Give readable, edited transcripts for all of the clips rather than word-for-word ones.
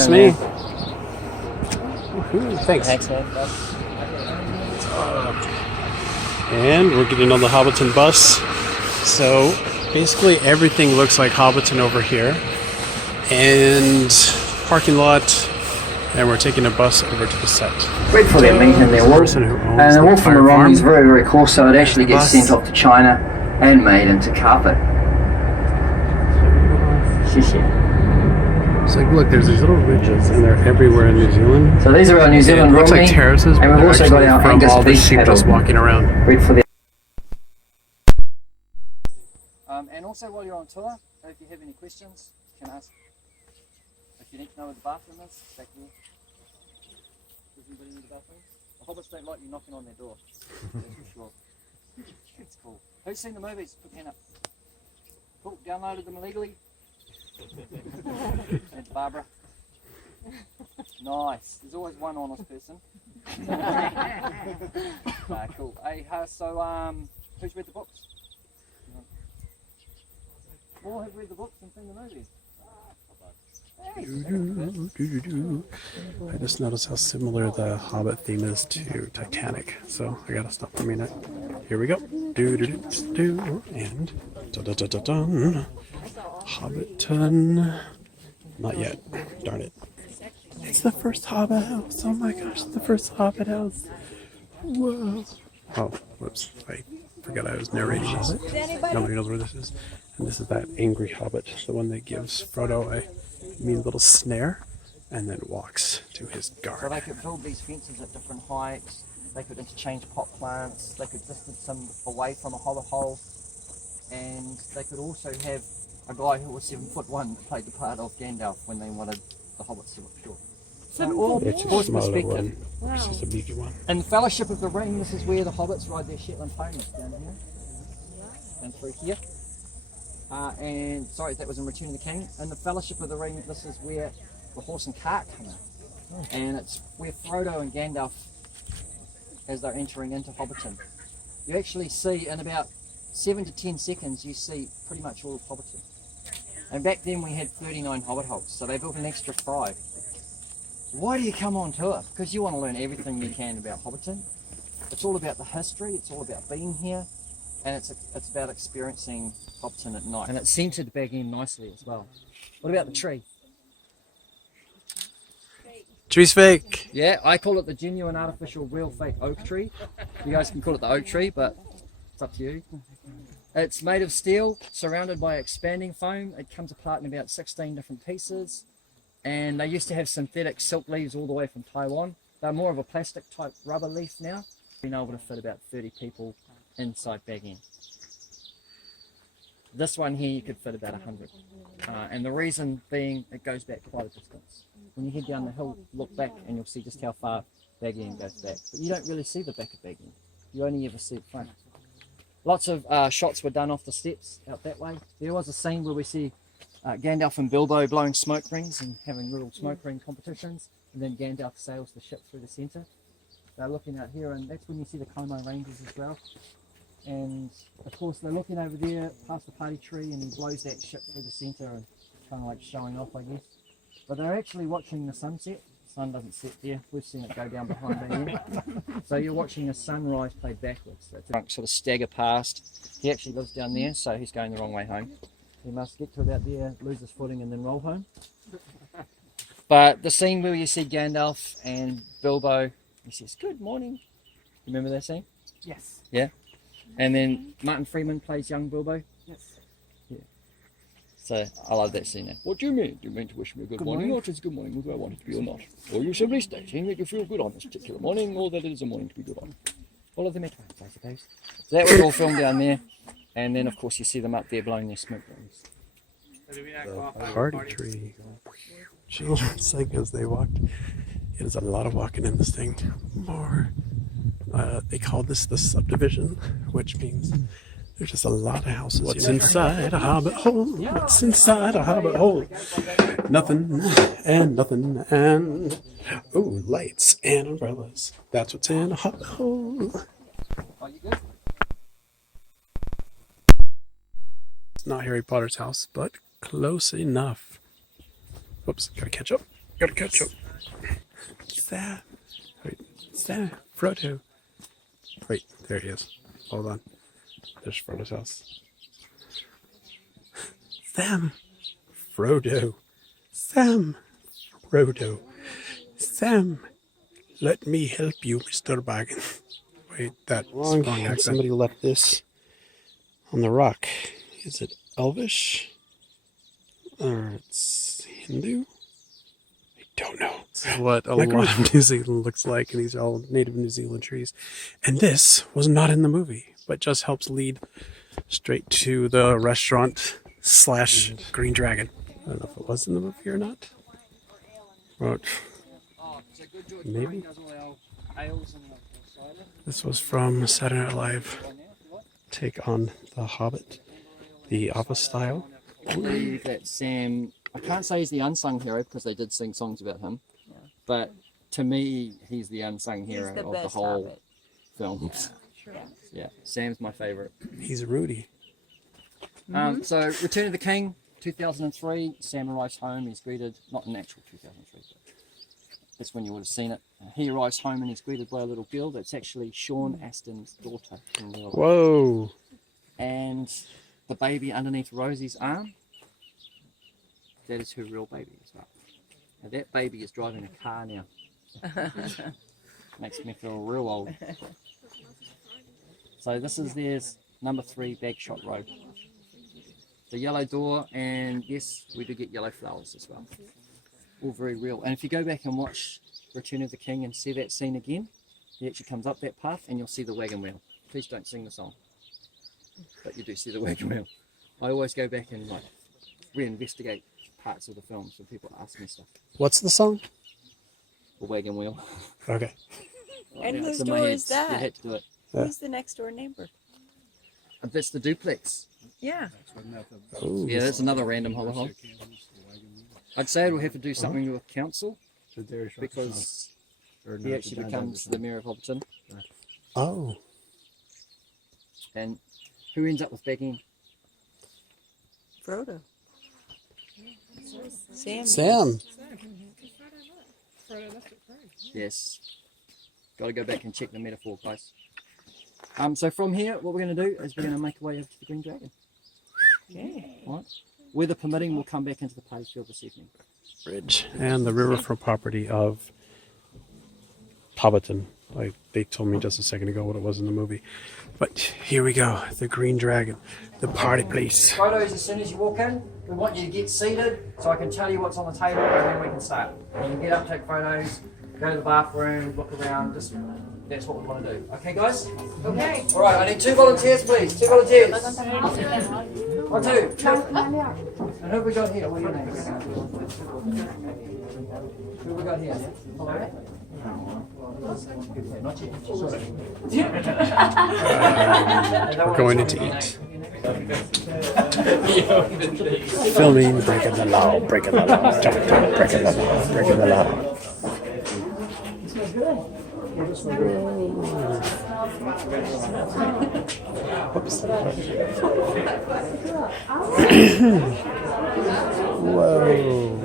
That's me. Thanks. And we're getting on the Hobbiton bus. So basically everything looks like Hobbiton over here. And parking lot. And we're taking a bus over to the site. Great for their meat and their wool. And the wool from the Romney is very, very coarse, so it actually gets sent off to China and made into carpet. So look, there's these little ridges, and they're everywhere in New Zealand. So these are our New Zealand Romney. Looks like terraces, and we've also got our Angus all the beef sheep cattle. just walking around. Great for their. And also, while you're on tour, if you have any questions, you can ask. If you need to know where the bathroom is, it's back there. Does anybody need a bathroom? The hobbits don't like you knocking on their door. That's for sure. It's cool. Who's seen the movies? Put your hand up. Cool. Downloaded them illegally. That's Barbara. Nice. There's always one honest person. Cool. Hey, so who's read the books? All have read the books and seen the movies. I just noticed how similar the Hobbit theme is to Titanic, so I gotta stop for a minute. Here we go. And da-da-da-da-dun. Hobbiton. Not yet. Darn it. It's the first Hobbit house. Oh my gosh, it's the first Hobbit house. Whoa. Oh, whoops. I forgot I was narrating this. Nobody knows where this is. And this is that angry Hobbit, the one that gives Frodo a mean little snare and then walks to his guard. So they could build these fences at different heights. They could interchange pot plants. They could distance them away from a hobbit hole. And they could also have a guy who was 7'1" that played the part of Gandalf when they wanted the hobbits to look short. So all It's a horse smaller perspective. one. Wow. This is a beefy one. And the Fellowship of the Ring, this is where the hobbits ride their Shetland ponies down here. And through here. And sorry, that was in Return of the King. In the Fellowship of the Ring, this is where the horse and cart come in. And it's where Frodo and Gandalf, as they're entering into Hobbiton, you actually see in about 7 to 10 seconds, you see pretty much all of Hobbiton. And back then we had 39 hobbit holes, so they built an extra 5. Why do you come on tour? Because you want to learn everything you can about Hobbiton. It's all about the history, it's all about being here, and it's about experiencing Hobbiton at night. And it's centered back in nicely as well. What about the tree? Tree's fake. Yeah, I call it the genuine, artificial, real, fake oak tree. You guys can call it the oak tree, but it's up to you. It's made of steel, surrounded by expanding foam. It comes apart in about 16 different pieces. And they used to have synthetic silk leaves all the way from Taiwan. They're more of a plastic type rubber leaf now. Being able to fit about 30 people inside Bag End. This one here you could fit about 100. And the reason being it goes back quite a distance. When you head down the hill, look back and you'll see just how far Bag End goes back. But you don't really see the back of Bag End. You only ever see the front. Lots of shots were done off the steps out that way. There was a scene where we see Gandalf and Bilbo blowing smoke rings and having little smoke ring competitions, and then Gandalf sails the ship through the centre. They're looking out here, and that's when you see the Como Ranges as well. And of course they're looking over there past the party tree, and he blows that ship through the centre and kind of like showing off, I guess. But they're actually watching the sunset. The sun doesn't set there. We've seen it go down behind there. So you're watching a sunrise played backwards. That drunk sort of stagger past. He actually lives down there, so he's going the wrong way home. He must get to about there, lose his footing, and then roll home. But the scene where you see Gandalf and Bilbo, he says, "Good morning." You remember that scene? Yes. Yeah? And then Martin Freeman plays young Bilbo. Yes. Yeah. So I love that scene now. What do you mean? Do you mean to wish me a good morning, or just good morning whether I want it to be or not? Or you simply stating that you feel good on this particular morning, or that it is a morning to be good on? All of them at once, I suppose. So that was all filmed down there. And then, of course, you see them up there blowing their smoke rings. The party tree. Children sang as they walked. It is a lot of walking in this thing. More. They call this the subdivision, which means there's just a lot of houses. What's inside a hobbit hole? What's inside a hobbit hole? Nothing and nothing and ooh, lights and umbrellas. That's what's in a hobbit hole. Are you good? It's not Harry Potter's house, but close enough. Whoops, gotta catch up. Gotta catch up. Sam. Wait, Sam. Frodo. Wait, there he is. Hold on. There's Frodo's house. Sam. Frodo. Sam. Frodo. Sam. Let me help you, Mr. Baggins. Wait, that wrong accent. Somebody left this on the rock. Is it Elvish? Or it's Hindu? I don't know. This is what a lot of New Zealand looks like, and these are all native New Zealand trees. And this was not in the movie, but just helps lead straight to the restaurant / Green Dragon. I don't know if it was in the movie or not. But maybe. This was from Saturday Night Live. Take on the Hobbit, the Office style. I believe that Sam, I can't say he's the unsung hero because they did sing songs about him, but to me, he's the unsung hero of the whole Hobbit film. Yeah, Sam's my favorite. He's Rudy. So, Return of the King, 2003. Sam arrives home. He's greeted, not in actual 2003, but that's when you would have seen it. He arrives home and he's greeted by a little girl that's actually Sean Astin's daughter in real life. Whoa! And the baby underneath Rosie's arm, that is her real baby as well. Now that baby is driving a car now. Makes me feel real old. So this is there's number 3 Bagshot Road. The yellow door, and yes, we do get yellow flowers as well. All very real. And if you go back and watch Return of the King and see that scene again, he actually comes up that path and you'll see the wagon wheel. Please don't sing the song, but you do see the wagon wheel. I always go back and like reinvestigate parts of the film so people ask me stuff. What's the song? The wagon wheel. Okay. And whose door is that? You had to do it. Who's the next door neighbor? That's the duplex. Yeah. Ooh. Yeah, that's another random holla holla. I'd say it will have to do something with council because he actually becomes the mayor of Hobbiton. Oh. And who ends up with begging? Frodo. Sam. Yes. Got to go back and check the metaphor, guys. So from here, what we're going to do is we're going to make our way over to the Green Dragon. Okay. Right. Weather permitting, we'll come back into the players field this evening. Bridge and the riverfront property of Hobbiton. Like they told me just a second ago what it was in the movie. But here we go, the Green Dragon, the party place. Photos as soon as you walk in. We want you to get seated so I can tell you what's on the table and then we can start. You can get up, take photos, go to the bathroom, look around, just that's what we want to do. Okay guys? Okay. Alright, I need 2 volunteers please. 2 volunteers. 1, 2. And who have we got here? What are your names? Who have we got here? Alright. Not yet. We're going in to eat. Filming, breaking the law, breaking the law, breaking the law, breaking the law. Oops. Whoa.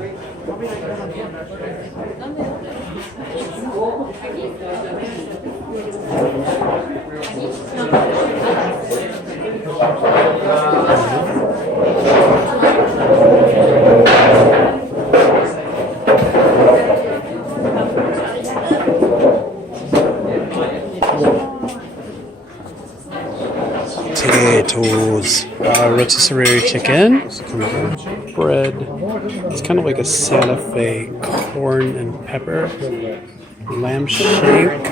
Potatoes, rotisserie chicken, bread. It's kind of like a Santa Fe corn and pepper, lamb shank,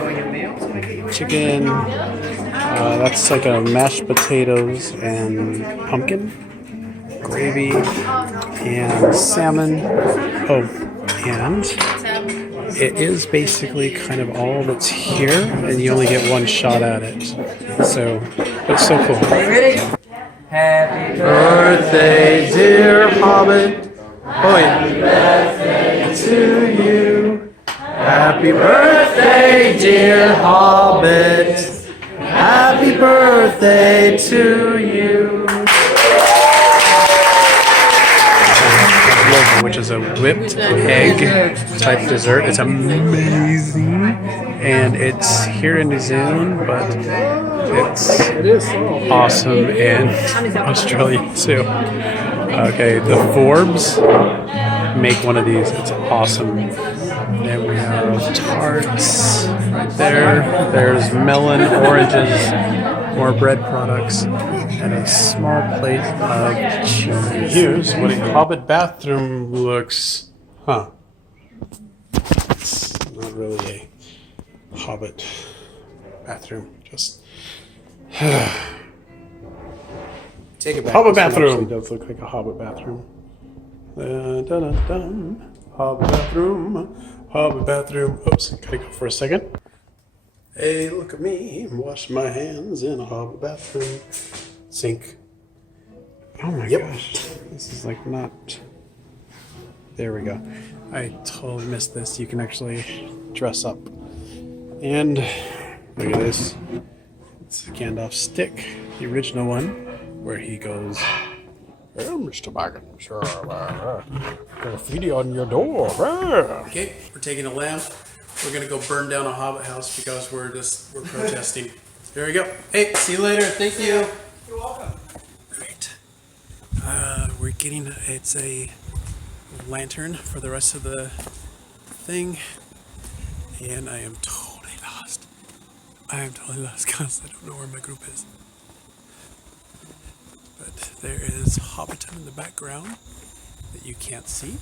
chicken. That's like a mashed potatoes and pumpkin, gravy, and salmon. Oh, and it is basically kind of all that's here, and you only get one shot at it. So, it's so cool. Are you ready? Happy Birthday, dear Hobbit. Oh yeah. Happy birthday to you. Happy birthday, dear Hobbit. Happy birthday to you. which is a whipped egg type dessert. It's amazing, and it's here in New Zealand, but it's awesome in Australia too. Okay, the Forbes make one of these. It's awesome. Then we have tarts right there. There's melon, oranges, more bread products, and a small plate of cheese. Here's what a Hobbit bathroom looks. Huh. It's not really a Hobbit bathroom. Just Take it back. Hobbit This one bathroom. actually Does look like a Hobbit bathroom. Dun, dun, dun, dun. Hobbit bathroom. Hobbit bathroom. Oops, gotta go for a second. Hey, look at me. I'm washing my hands in a Hobbit bathroom. Sink. Oh my gosh. This is like not. There we go. I totally missed this. You can actually dress up. And look at this. It's a Gandalf stick, the original one, where he goes, "Well, Mr. Baggins, sure, graffiti on your door." Okay, we're taking a lamp. We're gonna go burn down a Hobbit house because we're protesting. There we go. Hey, see you later. Thank you. You're welcome. Great. We're getting it's a lantern for the rest of the thing, and I am totally lost. Because I don't know where my group is. But there is Hobbiton in the background that you can't see.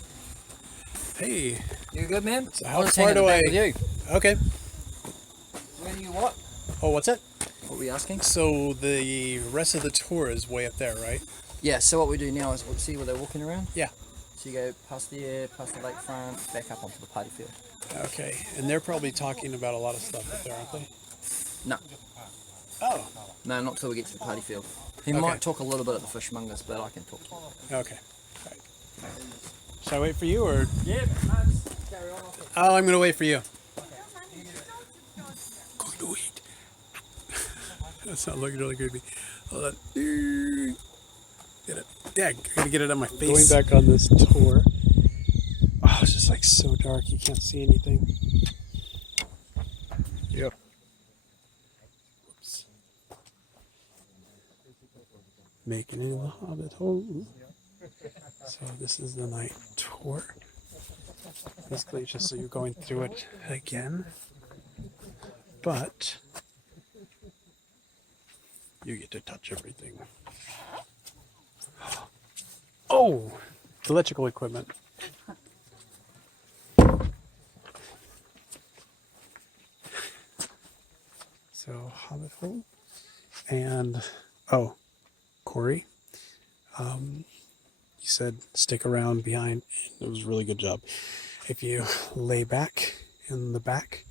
Hey. You good, man? So how far do I? You. Okay. Where do you what? Oh, what's that? What were we asking? So the rest of the tour is way up there, right? Yeah, so what we do now is we'll see where they're walking around. Yeah. So you go past the air, past the lakefront, back up onto the party field. Okay. And they're probably talking about a lot of stuff up there, aren't they? No. Oh. No, not till we get to the party field. He Okay. might talk a little bit at the fishmongers, but I can talk to him. Okay. Right. Should I wait for you or? Yeah, just carry on. Oh, I'm gonna wait for you. Going to wait. That's not looking really creepy. Hold on. Get it. Yeah, I'm gonna get it on my face. Going back on this tour. Oh, it's just like so dark. You can't see anything. Yep. Whoops. Making it in the Hobbit hole. So this is the night tour. Basically, just so you're going through it again, but you get to touch everything. Oh, electrical equipment. So Hobbit hole, and oh, Corey. You said stick around behind. It was a really good job. If you lay back in the back,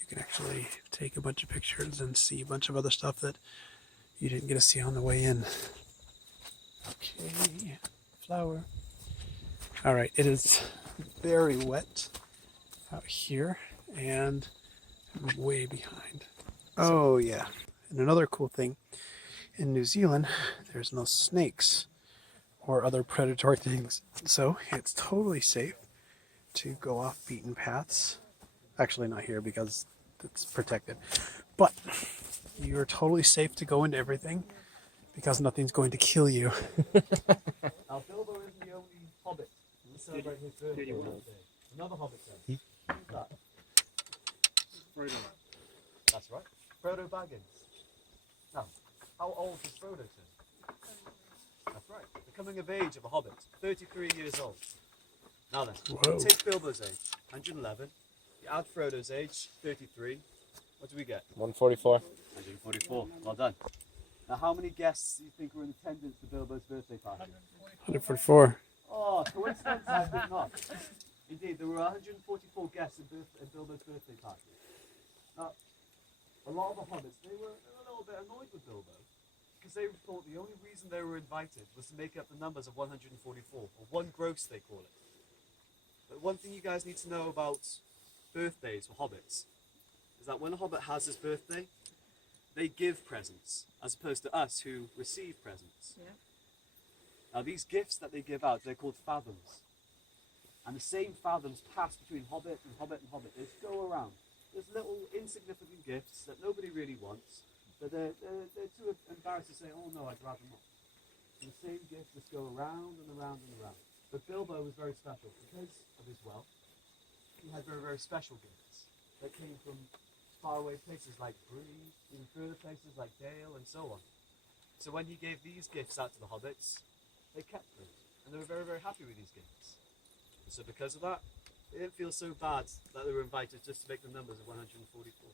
you can actually take a bunch of pictures and see a bunch of other stuff that you didn't get to see on the way in. Okay, flower. All right, it is very wet out here, and I'm way behind. Oh yeah, and another cool thing, in New Zealand, there's no snakes or other predatory things, so it's totally safe to go off beaten paths. Actually not here because it's protected, but you're totally safe to go into everything because nothing's going to kill you. Now Bilbo isn't the only hobbit. We celebrate his birthday. Another hobbit then. Who's that? Frodo. That's right. Frodo Baggins. Now, how old is Frodo turn? That's right. The coming of age of a hobbit. 33 years old. Now then, Whoa. you take Bilbo's age, 111. You add Frodo's age, 33. What do we get? 144. 144. Well done. Now, how many guests do you think were in attendance for Bilbo's birthday party? 144. Oh, coincidence, I think not. Indeed, there were 144 guests in Bilbo's birthday party. Now, a lot of the hobbits, they were a little bit annoyed with Bilbo because they thought the only reason they were invited was to make up the numbers of 144, or one gross they call it. But one thing you guys need to know about birthdays for hobbits is that when a hobbit has his birthday, they give presents as opposed to us who receive presents. Yeah. Now these gifts that they give out, they're called fathoms. And the same fathoms pass between Hobbit and Hobbit and Hobbit. They just go around. There's little insignificant gifts that nobody really wants, but they're too embarrassed to say, oh no, I'd rather not. And the same gifts just go around and around and around. But Bilbo was very special because of his wealth. He had very, very special gifts that came from faraway places like Bree, even further places like Dale and so on. So when he gave these gifts out to the hobbits, they kept them. And they were very, very happy with these gifts. And so because of that, it didn't feel so bad that they were invited just to make the numbers of 144.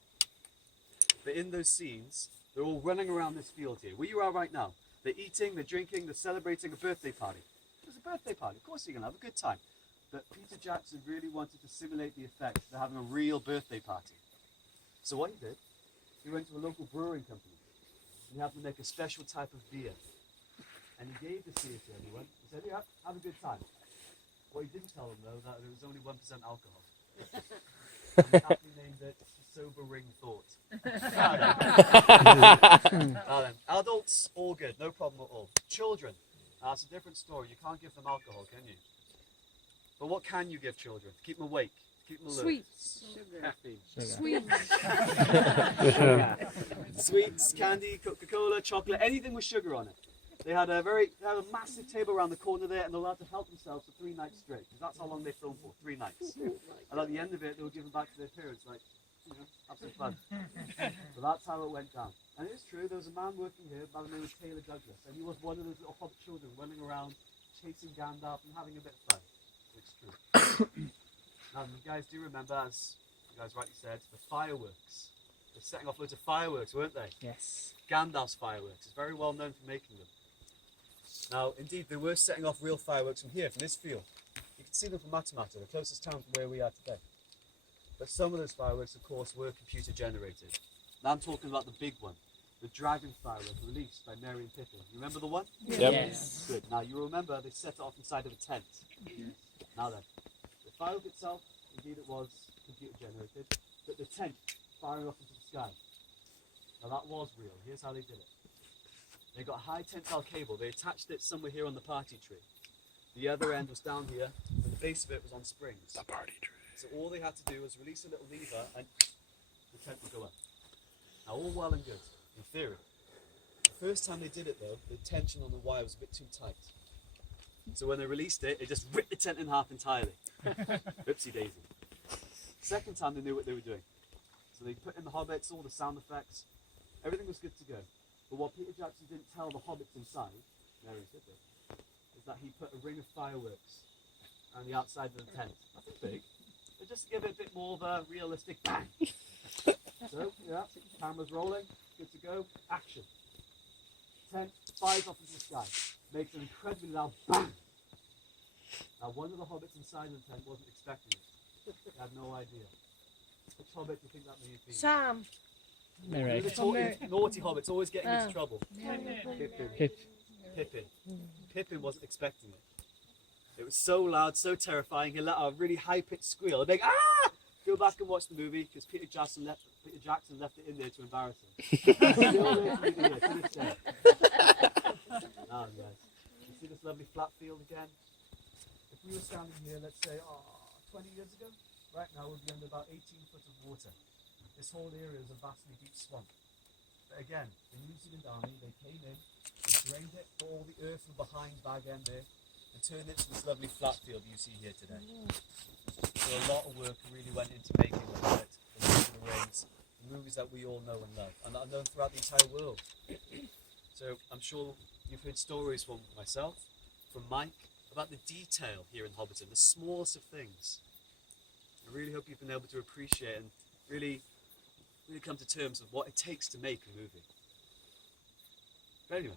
But in those scenes, they're all running around this field here, where you are right now. They're eating, they're drinking, they're celebrating a birthday party. It was a birthday party, of course you're going to have a good time. But Peter Jackson really wanted to simulate the effect of having a real birthday party. So what he did, he went to a local brewing company and he had them make a special type of beer. And he gave this beer to everyone. He said, yeah, have a good time. What he didn't tell them though, that there was only 1% alcohol. And he aptly named it Sobering Thought. Now then, adults, all good, no problem at all. Children, that's a different story. You can't give them alcohol, can you? But what can you give children? Keep them awake, keep them alert. Sweets. Sugar. Sweets. Sweets, candy, Coca-Cola, chocolate, anything with sugar on it. They had a massive table around the corner there, and they were allowed to help themselves for 3 nights straight, because that's how long they filmed for, 3 nights. And at the end of it, they were given back to their parents, like, you know, have some fun. So that's how it went down. And it's true, there was a man working here by the name of Taylor Douglas, and he was one of those little hobbit children running around, chasing Gandalf and having a bit of fun. It's true. Now, you guys do remember, as you guys rightly said, the fireworks. They're setting off loads of fireworks, weren't they? Yes. Gandalf's fireworks is very well known for making them. Now, indeed, they were setting off real fireworks from here, from this field. You can see them from Matamata, the closest town from where we are today. But some of those fireworks, of course, were computer generated. Now I'm talking about the big one, the dragon firework released by Merry and Pippin. You remember the one? Yep. Yes. Good. Now you remember they set it off inside of a tent. Now then, the firework itself, indeed it was computer generated, but the tent firing off into the sky. Now that was real. Here's how they did it. They got a high tensile cable. They attached it somewhere here on the party tree. The other end was down here, and the base of it was on springs. The party tree. So all they had to do was release a little lever, and the tent would go up. Now all well and good, in theory. The first time they did it though, the tension on the wire was a bit too tight. So when they released it, it just ripped the tent in half entirely. Oopsie daisy. Second time they knew what they were doing. So they put in the hobbits, all the sound effects, everything was good to go. But what Peter Jackson didn't tell the hobbits inside, Mary did it, is that he put a ring of fireworks on the outside of the tent. Nothing big, but just to give it a bit more of a realistic bang. So, yeah, camera's rolling, good to go, action. Tent fires off into the sky, makes an incredibly loud bang. Now one of the hobbits inside the tent wasn't expecting it. They had no idea. Which hobbit do you think that may have been? Sam. Mary. The naughty hobbits always getting into trouble. Pip. Pippin. Pippin wasn't expecting it. It was so loud, so terrifying, he let out a really high-pitched squeal. A big ah! Go back and watch the movie because Peter Jackson left it in there to embarrass him. Still there to this day. Oh, yes. You see this lovely flat field again? If we were standing here, let's say, 20 years ago, right now we'd be under about 18 foot of water. This whole area is a vastly deep swamp. But again, the New Zealand Army, they came in, they drained it, put all the earth from behind Bag End there, and turned it to this lovely flat field you see here today. So a lot of work really went into making the Hobbit, the Lord of the Rings, the movies that we all know and love, and are known throughout the entire world. So I'm sure you've heard stories from myself, from Mike, about the detail here in Hobbiton, the smallest of things. I really hope you've been able to appreciate and really come to terms with what it takes to make a movie. But anyway,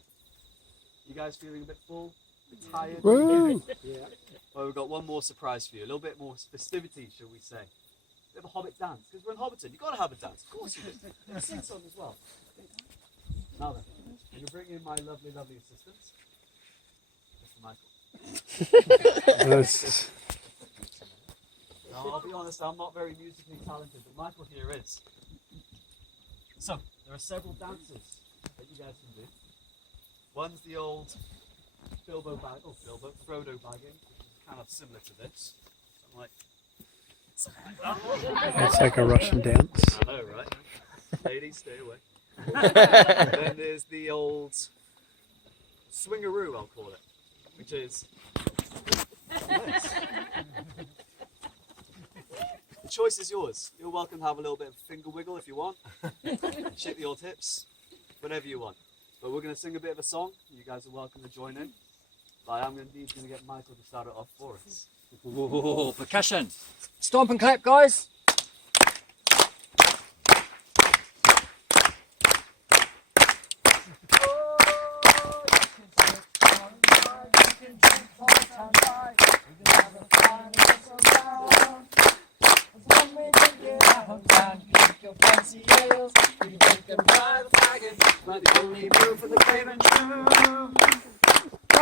you guys feeling a bit full? A bit tired? Woo! Yeah. Well, we've got one more surprise for you, a little bit more festivity, shall we say. A bit of a Hobbit dance, because we're in Hobbiton, you've got to have a dance, of course you do. Let's sing some as well. Now then, I'm going to bring in my lovely, lovely assistants. Mr. Michael. That's- Now, I'll be honest, I'm not very musically talented, but Michael here is. So, there are several dances that you guys can do. One's the old Frodo bagging, which is kind of similar to this. Like, It's like a Russian dance. I know, right? Ladies, stay away. Then there's the old swingaroo, I'll call it, which is nice. The choice is yours. You're welcome to have a little bit of finger wiggle if you want. Shake the old hips, whatever you want. But we're going to sing a bit of a song. You guys are welcome to join in. But I'm going to get Michael to start it off for us. Ooh, percussion. Stomp and clap, guys.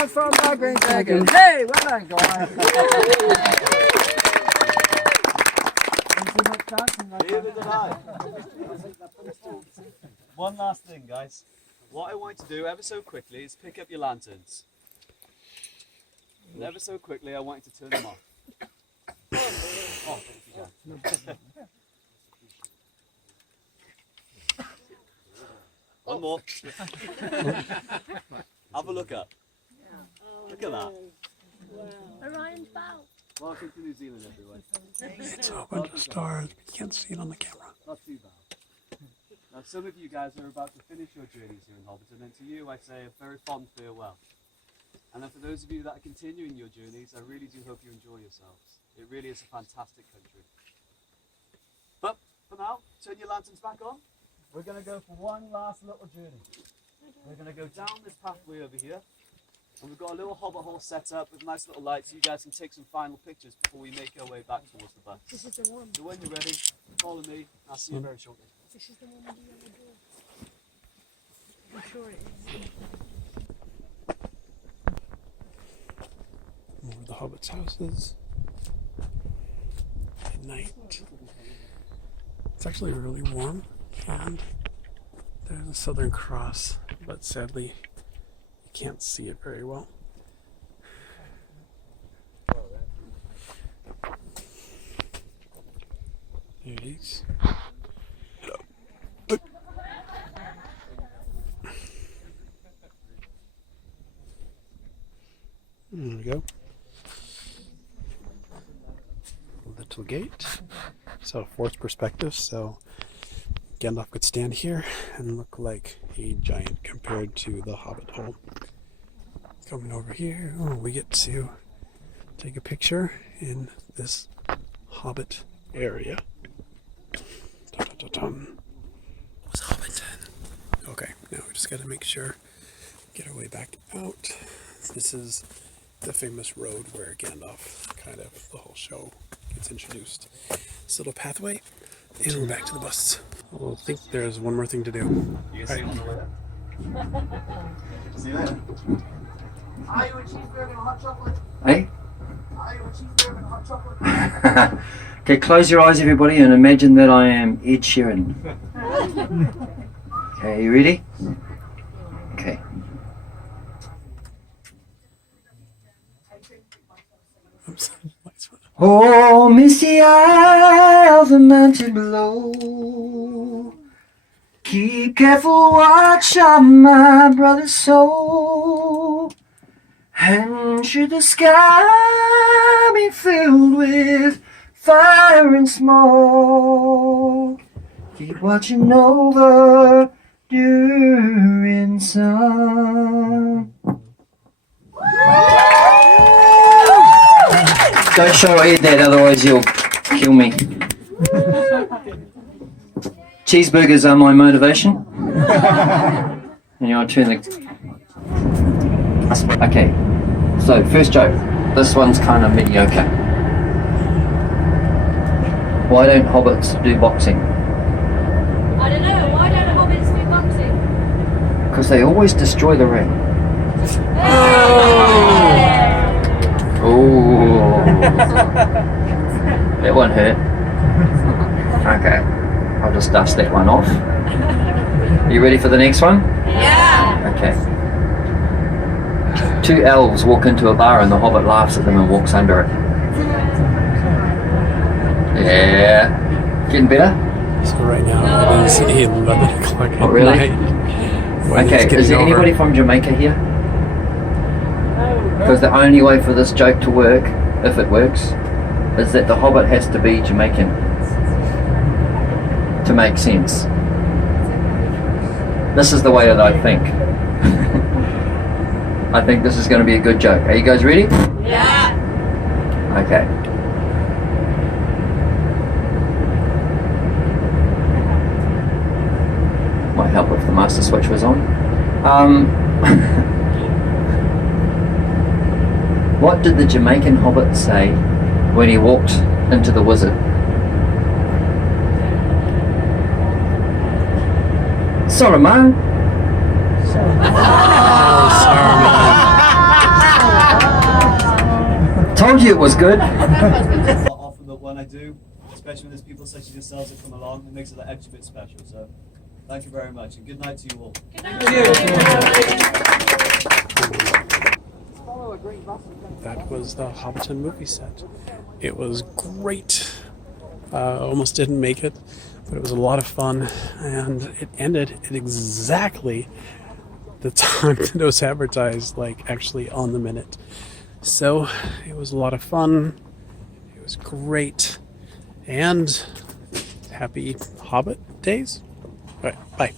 From my green dragon. Hey, well done, guys. Neither did I. One last thing, guys. What I want you to do ever so quickly is pick up your lanterns. And ever so quickly, I want you to turn them off. Off if you can. One more. Have a look up. Look at that. Orion's belt. Welcome to New Zealand, everyone. It's a bunch of stars, but you can't see it on the camera. Not too bad. Now, some of you guys are about to finish your journeys here in Hobbiton, and to you, I say a very fond farewell. And then for those of you that are continuing your journeys, I really do hope you enjoy yourselves. It really is a fantastic country. But for now, turn your lanterns back on. We're going to go for one last little journey. We're going to go down this pathway over here. And we've got a little hobbit hole set up with nice little lights so you guys can take some final pictures before we make our way back towards the bus. This is the one. So when you're ready, follow me. I'll see you very shortly. This is the one with the yellow door. I'm sure it is. More of the hobbits' houses. At night. It's actually really warm, and there's a Southern Cross, but sadly you can't see it very well. There it is. There we go. Little gate. So forced perspective, so Gandalf could stand here and look like a giant compared to the hobbit hole. Coming over here, oh, we get to take a picture in this hobbit area. Dun, dun, dun, dun. What's Hobbiton? Okay, now we just gotta make sure, get our way back out. This is the famous road where Gandalf, kind of the whole show, gets introduced. This little pathway, and we're back to the bus. I think there's one more thing to do. You can see on the way there. See you later. Are you a cheeseburger and a hot chocolate? Hey? Are you a cheeseburger and a hot chocolate? Okay, close your eyes, everybody, and imagine that I am Ed Sheeran. Okay, you ready? Okay. Oh, misty eye of the mountain below, keep careful watch on my brother's soul. And should the sky be filled with fire and smoke, keep watching over during sun. Don't show Ed that, otherwise he'll kill me. Cheeseburgers are my motivation. And you want to turn the... Okay, so first joke. This one's kind of mediocre. Why don't hobbits do boxing? I don't know. Why don't hobbits do boxing? Because they always destroy the ring. Oh, that one hurt. Okay, I'll just dust that one off. Are you ready for the next one? Yeah. Okay. Two elves walk into a bar and the hobbit laughs at them and walks under it. Yeah. Getting better? So right now it is 11 o'clock at Oh, really? night. Weather's Okay, getting is there over. anybody from Jamaica here? Because the only way for this joke to work, if it works, is that the Hobbit has to be Jamaican to make sense. This is the way that I think. I think this is going to be a good joke. Are you guys ready? Yeah. Okay. Might help if the master switch was on. What did the Jamaican Hobbit say when he walked into the wizard? Sorry, man. Told you it was good. Often that when I do, especially when there's people such as yourselves that come along, it makes it an extra bit special. So thank you very much and good night to you all. That was the Hobbiton movie set. It was great. Almost didn't make it, but it was a lot of fun, and it ended at exactly the time that it was advertised, like actually on the minute. So it was a lot of fun. It was great, and happy Hobbit days. All right, bye.